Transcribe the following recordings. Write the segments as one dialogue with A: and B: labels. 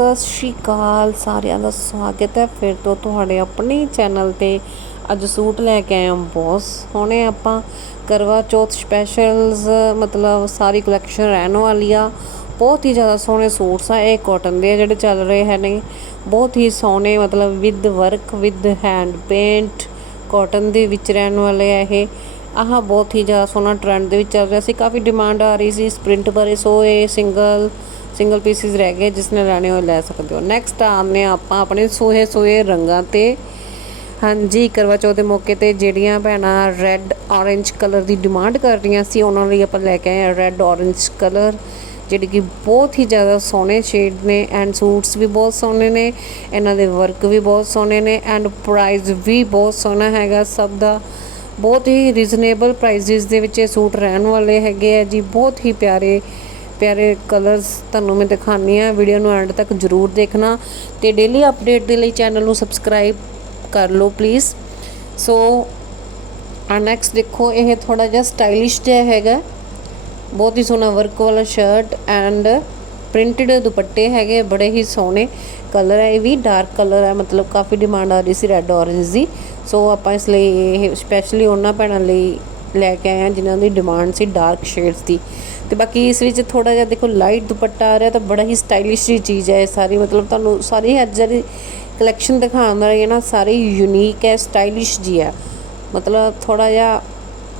A: ਸਤਿ ਸ਼੍ਰੀ ਅਕਾਲ, ਸਾਰਿਆਂ ਦਾ ਸਵਾਗਤ ਹੈ। ਫਿਰ ਤੋਂ ਤੁਹਾਡੇ ਆਪਣੇ ਚੈਨਲ ਤੇ ਅੱਜ ਸੂਟ ਲੈ ਕੇ ਆਏ ਹਾਂ। ਬਹੁਤ ਸੋਹਣੇ ਆਪਾਂ। ਕਰਵਾ ਚੌਥ ਸਪੈਸ਼ਲਸ ਮਤਲਬ ਸਾਰੀ ਕਲੈਕਸ਼ਨ ਰਹਿਣ ਵਾਲੀ ਆ ਬਹੁਤ ਹੀ ਜ਼ਿਆਦਾ ਸੋਹਣੇ ਸੂਟਸ ਆ। ਇਹ ਕਾਟਨ ਦੇ ਆ ਜਿਹੜੇ ਚੱਲ ਰਹੇ ਹੈ ਨੇ ਬਹੁਤ ਹੀ ਸੋਹਣੇ, ਮਤਲਬ with work with hand paint cotton ਦੇ ਵਿੱਚ ਰਹਿਣ ਵਾਲੇ ਆ ਇਹ। ਆਹ ਬਹੁਤ ਹੀ ਜ਼ਿਆਦਾ ਸੋਹਣਾ ਟ੍ਰੈਂਡ ਦੇ ਵਿੱਚ ਚੱਲ ਰਿਹਾ ਸੀ। ਕਾਫੀ ਡਿਮਾਂਡ ਆ ਰਹੀ ਸੀ ਇਸ ਪ੍ਰਿੰਟ ਬਾਰੇ। ਸੋ ਇਹ ਸਿੰਗਲ ਸਿੰਗਲ ਪੀਸਿਸ ਰਹਿ ਗਏ, ਜਿਸ ਨੇ ਲੈਣੇ ਹੋਏ ਲੈ ਸਕਦੇ ਹੋ। ਨੈਕਸਟ ਆਉਂਦੇ ਹਾਂ ਆਪਾਂ ਆਪਣੇ ਸੋਹੇ ਸੋਹੇ ਰੰਗਾਂ ਤੇ। ਹਾਂਜੀ, ਕਰਵਾ ਚੌਥ ਦੇ ਮੌਕੇ ਤੇ ਜਿਹੜੀਆਂ ਭੈਣਾਂ ਰੈੱਡ ਔਰੇਂਜ ਕਲਰ ਦੀ ਡਿਮਾਂਡ ਕਰ ਰਹੀਆਂ ਸੀ, ਉਹਨਾਂ ਲਈ ਆਪਾਂ ਲੈ ਕੇ ਆਏ ਹਾਂ ਰੈੱਡ ਔਰੇਂਜ ਕਲਰ ਜਿਹੜੇ ਕਿ ਬਹੁਤ ਹੀ ਜ਼ਿਆਦਾ ਸੋਹਣੇ ਸ਼ੇਡ ਨੇ ਐਂਡ ਸੂਟਸ ਵੀ ਬਹੁਤ ਸੋਹਣੇ ਨੇ, ਇਹਨਾਂ ਦੇ ਵਰਕ ਵੀ ਬਹੁਤ ਸੋਹਣੇ ਨੇ ਐਂਡ ਪ੍ਰਾਈਸ ਵੀ ਬਹੁਤ ਸੋਹਣਾ ਹੈਗਾ ਸਭ ਦਾ। ਬਹੁਤ ਹੀ ਰੀਜ਼ਨੇਬਲ ਪ੍ਰਾਈਸਿਸ ਦੇ ਵਿੱਚ ਇਹ ਸੂਟ ਰਹਿਣ ਵਾਲੇ ਹੈਗੇ ਆ ਜੀ, ਬਹੁਤ ਹੀ ਪਿਆਰੇ ਪਿਆਰੇ ਕਲਰਸ ਤੁਹਾਨੂੰ ਮੈਂ ਦਿਖਾਉਂਦੀ ਆ ਵੀਡੀਓ ਨੂੰ ਐਂਡ ਤੱਕ ਜ਼ਰੂਰ ਦੇਖਣਾ ਤੇ ਡੇਲੀ ਅਪਡੇਟ ਦੇ ਲਈ ਚੈਨਲ ਨੂੰ ਸਬਸਕ੍ਰਾਈਬ ਕਰ ਲਓ ਪਲੀਜ਼ ਸੋ ਆ ਨੈਕਸਟ ਦੇਖੋ, ਇਹ ਥੋੜਾ ਜਿਹਾ ਸਟਾਈਲਿਸ਼ ਜਿਹਾ ਹੈਗਾ। ਬਹੁਤ ਹੀ ਸੋਹਣਾ ਵਰਕ ਵਾਲਾ ਸ਼ਰਟ ਐਂਡ ਪ੍ਰਿੰਟਡ ਦੁਪੱਟੇ ਹੈਗੇ, ਬੜੇ ਹੀ ਸੋਹਣੇ ਕਲਰ ਹੈ ਇਹ ਵੀ ਡਾਰਕ ਕਲਰ ਹੈ ਮਤਲਬ ਕਾਫੀ ਡਿਮਾਂਡ ਆ ਰਹੀ ਸੀ ਰੈੱਡ ਔਰੇਂਜ ਦੀ। ਸੋ ਆਪਾਂ ਇਸ ਲਈ ਇਹ ਸਪੈਸ਼ਲੀ ਉਹਨਾਂ ਭੈਣਾਂ ਲਈ ਲੈ ਕੇ ਆਏ ਹਾਂ, ਜਿਨ੍ਹਾਂ ਦੀ ਡਿਮਾਂਡ ਸੀ ਡਾਰਕ ਸ਼ੇਡਸ ਦੀ। ਤੇ ਬਾਕੀ ਇਸ ਵਿੱਚ ਥੋੜਾ ਜਿਹਾ ਦੇਖੋ ਲਾਈਟ ਦੁਪੱਟਾ ਆ ਰਿਹਾ, ਤਾਂ ਬੜਾ ਹੀ ਸਟਾਈਲਿਸ਼ ਜੀ ਚੀਜ਼ ਹੈ ਇਹ ਸਾਰੀ। ਮਤਲਬ ਤੁਹਾਨੂੰ ਸਾਰੀ ਅੱਜ ਜਿਹੜੀ ਕਲੈਕਸ਼ਨ ਦਿਖਾਉਣ ਰਹੀ ਹੈ ਨਾ ਸਾਰੀ ਯੂਨੀਕ ਹੈ ਸਟਾਈਲਿਸ਼ ਜੀ ਹੈ। ਮਤਲਬ ਥੋੜਾ ਜਿਹਾ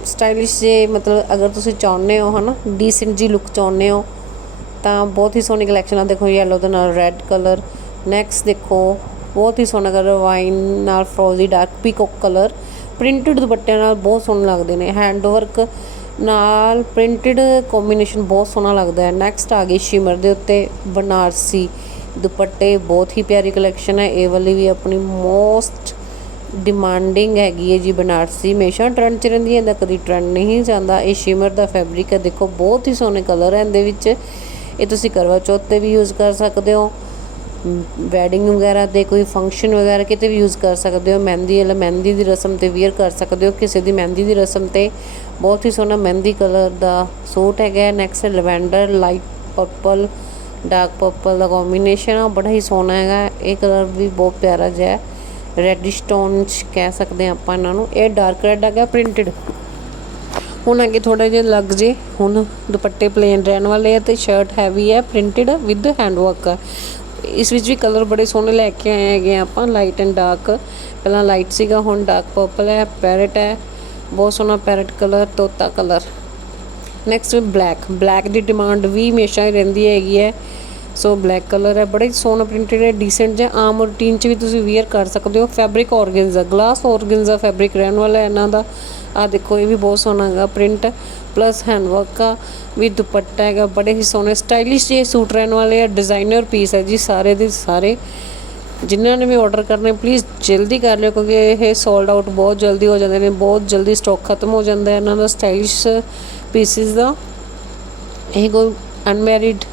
A: ਸਟਾਈਲਿਸ਼ ਜੇ, ਮਤਲਬ ਅਗਰ ਤੁਸੀਂ ਚਾਹੁੰਦੇ ਹੋ ਹਨਾ ਡੀਸੈਂਟ ਜੀ ਲੁੱਕ ਚਾਹੁੰਦੇ ਹੋ, ਤਾਂ ਬਹੁਤ ਹੀ ਸੋਹਣੀ ਕਲੈਕਸ਼ਨ ਆ। ਦੇਖੋ ਯੈਲੋ ਦੇ ਨਾਲ ਰੈੱਡ ਕਲਰ ਨੈਕਸਟ ਦੇਖੋ, ਬਹੁਤ ਹੀ ਸੋਹਣਾ ਕਲਰ ਵਾਈਨ ਨਾਲ ਫਰੋਜ਼ੀ ਡਾਰਕ ਪੀਕੋਕ ਕਲਰ ਪ੍ਰਿੰਟਡ ਦੁਪੱਟਿਆਂ ਨਾਲ ਬਹੁਤ ਸੋਹਣੇ ਲੱਗਦੇ ਨੇ ਹੈਂਡ ਵਰਕ ਨਾਲ ਪ੍ਰਿੰਟਡ ਕੰਬੀਨੇਸ਼ਨ ਬਹੁਤ ਸੋਹਣਾ ਲੱਗਦਾ ਹੈ। ਨੈਕਸਟ ਆ ਗਈ ਸ਼ਿਮਰ ਦੇ ਉੱਤੇ ਬਨਾਰਸੀ ਦੁਪੱਟੇ, ਬਹੁਤ ਹੀ ਪਿਆਰੀ ਕਲੈਕਸ਼ਨ ਹੈ। ਇਹ ਵਾਲੀ ਵੀ ਆਪਣੀ ਮੋਸਟ ਡਿਮਾਂਡਿੰਗ ਹੈਗੀ ਹੈ ਜੀ ਬਨਾਰਸੀ। ਹਮੇਸ਼ਾ ਟ੍ਰੈਂਡ 'ਚ ਰਹਿੰਦੀ ਹੈ, ਇਹਦਾ ਕਦੀ ਟ੍ਰੈਂਡ ਨਹੀਂ ਜਾਂਦਾ। ਇਹ ਸ਼ਿਮਰ ਦਾ ਫੈਬਰਿਕ ਹੈ, ਦੇਖੋ, ਬਹੁਤ ਹੀ ਸੋਹਣੇ ਕਲਰ ਹੈ ਇਹਦੇ ਵਿੱਚ। ਇਹ ਤੁਸੀਂ ਕਰਵਾ ਚੌਥ ਤੇ ਵੀ ਯੂਜ਼ ਕਰ ਸਕਦੇ ਹੋ। ਵੈਡਿੰਗ ਵਗੈਰਾ ਤੇ ਕੋਈ ਫੰਕਸ਼ਨ ਵਗੈਰਾ ਕਿਤੇ ਵੀ ਯੂਜ਼ ਕਰ ਸਕਦੇ ਹੋ, ਮਹਿੰਦੀ ਵਾਲਾ, ਮਹਿੰਦੀ ਦੀ ਰਸਮ ਤੇ ਵੀਅਰ ਕਰ ਸਕਦੇ ਹੋ, ਕਿਸੇ ਦੀ ਮਹਿੰਦੀ ਦੀ ਰਸਮ ਤੇ ਬਹੁਤ ਹੀ ਸੋਹਣਾ ਮਹਿੰਦੀ ਕਲਰ ਦਾ ਸੂਟ ਹੈਗਾ next lavender light purple dark purple ਦਾ ਕੰਬੀਨੇਸ਼ਨ ਆ ਬੜਾ ਹੀ ਸੋਹਣਾ ਹੈਗਾ, ਇਹ ਕਲਰ ਵੀ ਬਹੁਤ ਪਿਆਰਾ ਜਿਹਾ ਹੈ ਰੈਡਿਸ਼ ਟੋਨ ਚ ਕਹਿ ਸਕਦੇ ਹਾਂ ਆਪਾਂ ਇਹਨਾਂ ਨੂੰ, ਇਹ ਡਾਰਕ ਰੈਡ ਹੈਗਾ ਪ੍ਰਿੰਟਡ ਹੁਣ ਅੱਗੇ ਥੋੜਾ ਜਿਹਾ ਲੱਗ ਜੇ, ਹੁਣ ਦੁਪੱਟੇ ਪਲੇਨ ਰਹਿਣ ਵਾਲੇ ਆ ਤੇ ਸ਼ਰਟ ਹੈਵੀ ਹੈ ਪ੍ਰਿੰਟਡ ਵਿਦ ਹੈਂਡ ਵਰਕ ਇਸ ਵਿੱਚ ਵੀ ਕਲਰ ਬੜੇ ਸੋਹਣੇ ਲੈ ਕੇ ਆਏ ਹੈਗੇ ਆਪਾਂ ਲਾਈਟ ਐਂਡ ਡਾਰਕ ਪਹਿਲਾਂ ਲਾਈਟ ਸੀਗਾ, ਹੁਣ ਡਾਰਕ ਪਰਪਲ ਹੈ ਪੈਰਟ ਹੈ, ਬਹੁਤ ਸੋਹਣਾ ਪੈਰਟ ਕਲਰ ਤੋਤਾ ਕਲਰ ਨੈਕਸਟ ਬਲੈਕ ਬਲੈਕ ਦੀ ਡਿਮਾਂਡ ਵੀ ਹਮੇਸ਼ਾ ਹੀ ਰਹਿੰਦੀ ਹੈਗੀ ਹੈ। ਸੋ ਬਲੈਕ ਕਲਰ ਹੈ, ਬੜਾ ਹੀ ਸੋਹਣਾ ਪ੍ਰਿੰਟਡ ਹੈ ਡੀਸੈਂਟ ਜਿਹਾ, ਆਮ ਰੂਟੀਨ 'ਚ ਵੀ ਤੁਸੀਂ ਵੇਅਰ ਕਰ ਸਕਦੇ ਹੋ। Fabric organza glass organza fabric ਰਹਿਣ ਵਾਲਾ ਹੈ ਇਹਨਾਂ ਦਾ। ਆ ਦੇਖੋ, ਇਹ ਵੀ ਬਹੁਤ ਸੋਹਣਾ ਹੈਗਾ ਪ੍ਰਿੰਟ ਪਲੱਸ ਹੈਂਡ ਵਰਕ ਆ, ਵੀ ਦੁਪੱਟਾ ਹੈਗਾ, ਬੜੇ ਹੀ ਸੋਹਣੇ, ਸਟਾਈਲਿਸ਼ ਜਿਹੇ ਸੂਟ ਰਹਿਣ ਵਾਲੇ ਆ, ਡਿਜ਼ਾਈਨਰ ਪੀਸ ਹੈ ਜੀ ਸਾਰੇ ਦੇ ਸਾਰੇ। ਜਿਨ੍ਹਾਂ ਨੇ ਵੀ ਆਰਡਰ ਕਰਨੇ ਪਲੀਜ਼ ਜਲਦੀ ਕਰ ਲਿਓ, ਕਿਉਂਕਿ ਇਹ ਸੋਲਡ ਆਊਟ ਬਹੁਤ ਜਲਦੀ ਹੋ ਜਾਂਦੇ ਨੇ, ਬਹੁਤ ਜਲਦੀ ਸਟਾਕ ਖਤਮ ਹੋ ਜਾਂਦਾ ਹੈ ਇਹਨਾਂ ਦਾ ਸਟਾਈਲਿਸ਼ ਪੀਸਿਸ ਦਾ। ਇਹ ਕੋਈ ਅਨਮੈਰਿਡ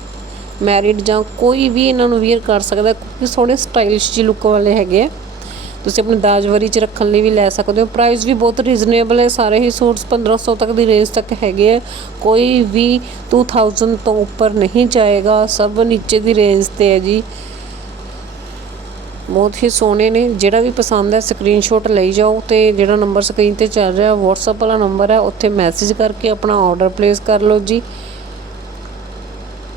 A: ਮੈਰਿਡ ਜਾਂ ਕੋਈ ਵੀ ਇਹਨਾਂ ਨੂੰ ਵੀਅਰ ਕਰ ਸਕਦਾ, ਕਿਉਂਕਿ ਸੋਹਣੇ ਸਟਾਈਲਿਸ਼ ਜੀ ਲੁੱਕ ਵਾਲੇ ਹੈਗੇ ਆ। ਤੁਸੀਂ ਆਪਣੇ ਦਾਜਵਰੀ 'ਚ ਰੱਖਣ ਲਈ ਵੀ ਲੈ ਸਕਦੇ ਹੋ। ਪ੍ਰਾਈਸ ਵੀ ਬਹੁਤ ਰੀਜ਼ਨੇਬਲ ਹੈ। ਸਾਰੇ ਹੀ ਸੂਟਸ 1500 ਤੱਕ ਦੀ ਰੇਂਜ ਤੱਕ ਹੈਗੇ ਆ ਕੋਈ ਵੀ 2000 ਤੋਂ ਉੱਪਰ ਨਹੀਂ ਜਾਏਗਾ। ਸਭ ਨੀਚੇ ਦੀ ਰੇਂਜ ਤੇ ਹੈ ਜੀ। ਬਹੁਤ ਹੀ ਸੋਹਣੇ ਨੇ। ਜਿਹੜਾ ਵੀ ਪਸੰਦ ਹੈ ਸਕਰੀਨਸ਼ਾਟ ਲਈ ਜਾਓ ਤੇ ਜਿਹੜਾ ਨੰਬਰ ਸਕਰੀਨ ਤੇ ਚੱਲ ਰਿਹਾ, WhatsApp ਵਾਲਾ ਨੰਬਰ ਹੈ, ਉੱਥੇ ਮੈਸੇਜ ਕਰਕੇ ਆਪਣਾ ਆਰਡਰ ਪਲੇਸ ਕਰ ਲਓ ਜੀ।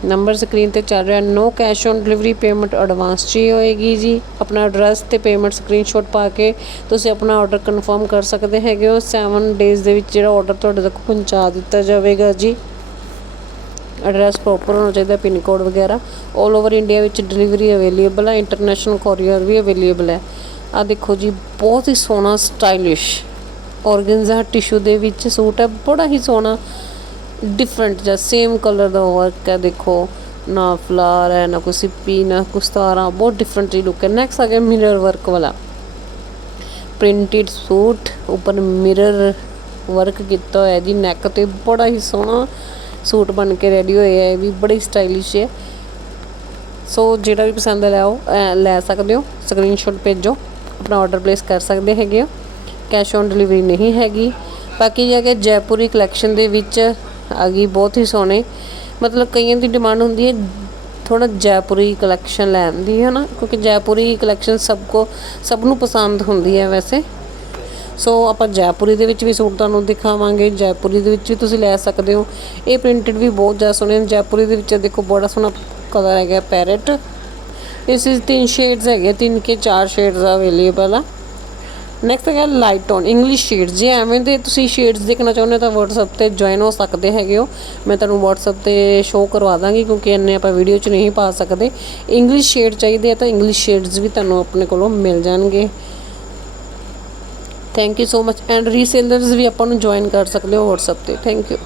A: ਨੰਬਰ ਸਕਰੀਨ ਤੇ ਚੱਲ ਰਿਹਾ no cash on delivery payment advance 'ਚ ਹੀ ਹੋਏਗੀ ਜੀ। ਆਪਣਾ ਐਡਰੈਸ ਤੇ ਪੇਮੈਂਟ ਸਕਰੀਨਸ਼ਾਟ ਪਾ ਕੇ ਤੁਸੀਂ ਆਪਣਾ ਆਰਡਰ ਕਨਫਰਮ ਕਰ ਸਕਦੇ ਹੈਗੇ ਹੋ। 7 ਡੇਜ਼ ਦੇ ਵਿੱਚ ਜਿਹੜਾ ਆਰਡਰ ਤੁਹਾਡੇ ਤੱਕ ਪਹੁੰਚਾ ਦਿੱਤਾ ਜਾਵੇਗਾ ਜੀ। ਐਡਰੈਸ ਪ੍ਰੋਪਰ ਹੋਣਾ ਚਾਹੀਦਾ ਪਿਨ ਕੋਡ ਵਗੈਰਾ। 올 ਓਵਰ ਇੰਡੀਆ ਵਿੱਚ ਡਿਲੀਵਰੀ ਅਵੇਲੇਬਲ ਹੈ ਇੰਟਰਨੈਸ਼ਨਲ ਕੋਰੀਅਰ ਵੀ ਅਵੇਲੇਬਲ ਹੈ। ਆ ਦੇਖੋ ਜੀ, ਬਹੁਤ ਹੀ ਸੋਹਣਾ ਸਟਾਈਲਿਸ਼ ਔਰਗੈਂਜ਼ਾ ਟਿਸ਼ੂ ਦੇ ਵਿੱਚ ਸੂਟ ਹੈ, ਬੜਾ ਹੀ ਸੋਹਣਾ ਡਿਫਰੈਂਟ ਜਿਹਾ ਸੇਮ ਕਲਰ ਦਾ ਵਰਕ ਹੈ ਦੇਖੋ, ਨਾ ਫਲਾਰ ਹੈ, ਨਾ ਕੋਈ ਸਿੱਪੀ, ਨਾ ਕੁਸਤਾਰਾ ਬਹੁਤ ਡਿਫਰੈਂਟ ਜੀ ਲੁੱਕ ਹੈ। ਨੈਕਸਟ ਆ ਗਿਆ ਮਿਰਰ ਵਰਕ ਵਾਲਾ। ਪ੍ਰਿੰਟਡ ਸੂਟ ਉੱਪਰ ਮਿਰਰ ਵਰਕ ਕੀਤਾ ਹੋਇਆ ਜੀ। ਨੈਕ ਤੇ ਬੜਾ ਹੀ ਸੋਹਣਾ ਸੂਟ ਬਣ ਕੇ ਰੈਡੀ ਹੋਏ ਹੈ ਇਹ ਵੀ ਬੜੀ ਸਟਾਈਲਿਸ਼ ਹੈ। ਸੋ ਜਿਹੜਾ ਵੀ ਪਸੰਦ ਆਓ ਲੈ ਸਕਦੇ ਹੋ। ਸਕਰੀਨਸ਼ਾਟ ਭੇਜੋ। ਆਪਣਾ ਆਰਡਰ ਪਲੇਸ ਕਰ ਸਕਦੇ ਹੈਗੇ ਹੋ। ਕੈਸ਼ ਔਨ ਡਿਲੀਵਰੀ ਨਹੀਂ ਹੈਗੀ। ਬਾਕੀ ਇਹ ਹੈ ਕਿ ਜੈਪੁਰੀ ਕਲੈਕਸ਼ਨ ਦੇ ਵਿੱਚ ਆ ਗਈ, ਬਹੁਤ ਹੀ ਸੋਹਣੇ। ਮਤਲਬ ਕਈਆਂ ਦੀ ਡਿਮਾਂਡ ਹੁੰਦੀ ਹੈ ਥੋੜਾ ਜੈਪੁਰੀ ਕਲੈਕਸ਼ਨ ਲੈਣ ਦੀ ਹੈ ਨਾ ਕਿਉਂਕਿ ਜੈਪੁਰੀ ਕਲੈਕਸ਼ਨ ਸਭ ਕੋ, ਸਭ ਨੂੰ ਪਸੰਦ ਹੁੰਦੀ ਹੈ ਵੈਸੇ। ਸੋ ਆਪਾਂ ਜੈਪੁਰੀ ਦੇ ਵਿੱਚ ਵੀ ਸੂਟ ਤੁਹਾਨੂੰ ਦਿਖਾਵਾਂਗੇ। ਜੈਪੁਰੀ ਦੇ ਵਿੱਚ ਵੀ ਤੁਸੀਂ ਲੈ ਸਕਦੇ ਹੋ। ਇਹ ਪ੍ਰਿੰਟਡ ਵੀ ਬਹੁਤ ਜ਼ਿਆਦਾ ਸੋਹਣੇ ਨੇ। ਜੈਪੁਰੀ ਦੇ ਵਿੱਚ ਦੇਖੋ, ਬੜਾ ਸੋਹਣਾ ਕਲਰ ਹੈਗਾ ਪੈਰਟ ਇਸ ਵਿੱਚ ਤਿੰਨ ਸ਼ੇਡਸ ਹੈਗੇ, ਤਿੰਨ ਕੇ ਚਾਰ ਸ਼ੇਡਸ ਅਵੇਲੇਬਲ ਆ। ਨੈਕਸਟ ਹੈਗਾ ਲਾਈਟ ਟੋਨ ਇੰਗਲਿਸ਼ ਸ਼ੇਡਸ ਜੇ ਐਵੇਂ ਦੇ ਤੁਸੀਂ ਸ਼ੇਡਸ ਦੇਖਣਾ ਚਾਹੁੰਦੇ ਹੋ ਤਾਂ WhatsApp ਤੇ ਜੁਆਇਨ ਹੋ ਸਕਦੇ ਹੈਗੇ ਹੋ। ਮੈਂ ਤੁਹਾਨੂੰ WhatsApp ਤੇ ਸ਼ੋਅ ਕਰਵਾ ਦਾਂਗੀ ਕਿਉਂਕਿ ਇੰਨੇ ਆਪਾਂ ਵੀਡੀਓ 'ਚ ਨਹੀਂ ਪਾ ਸਕਦੇ। ਇੰਗਲਿਸ਼ ਸ਼ੇਡ ਚਾਹੀਦੇ ਆ ਤਾਂ ਇੰਗਲਿਸ਼ ਸ਼ੇਡਸ ਵੀ ਤੁਹਾਨੂੰ ਆਪਣੇ ਕੋਲੋਂ ਮਿਲ ਜਾਣਗੇ। Thank you so much and resellers ਵੀ ਆਪਾਂ ਨੂੰ ਜੁਆਇਨ ਕਰ ਸਕਦੇ ਹੋ WhatsApp ਤੇ। Thank you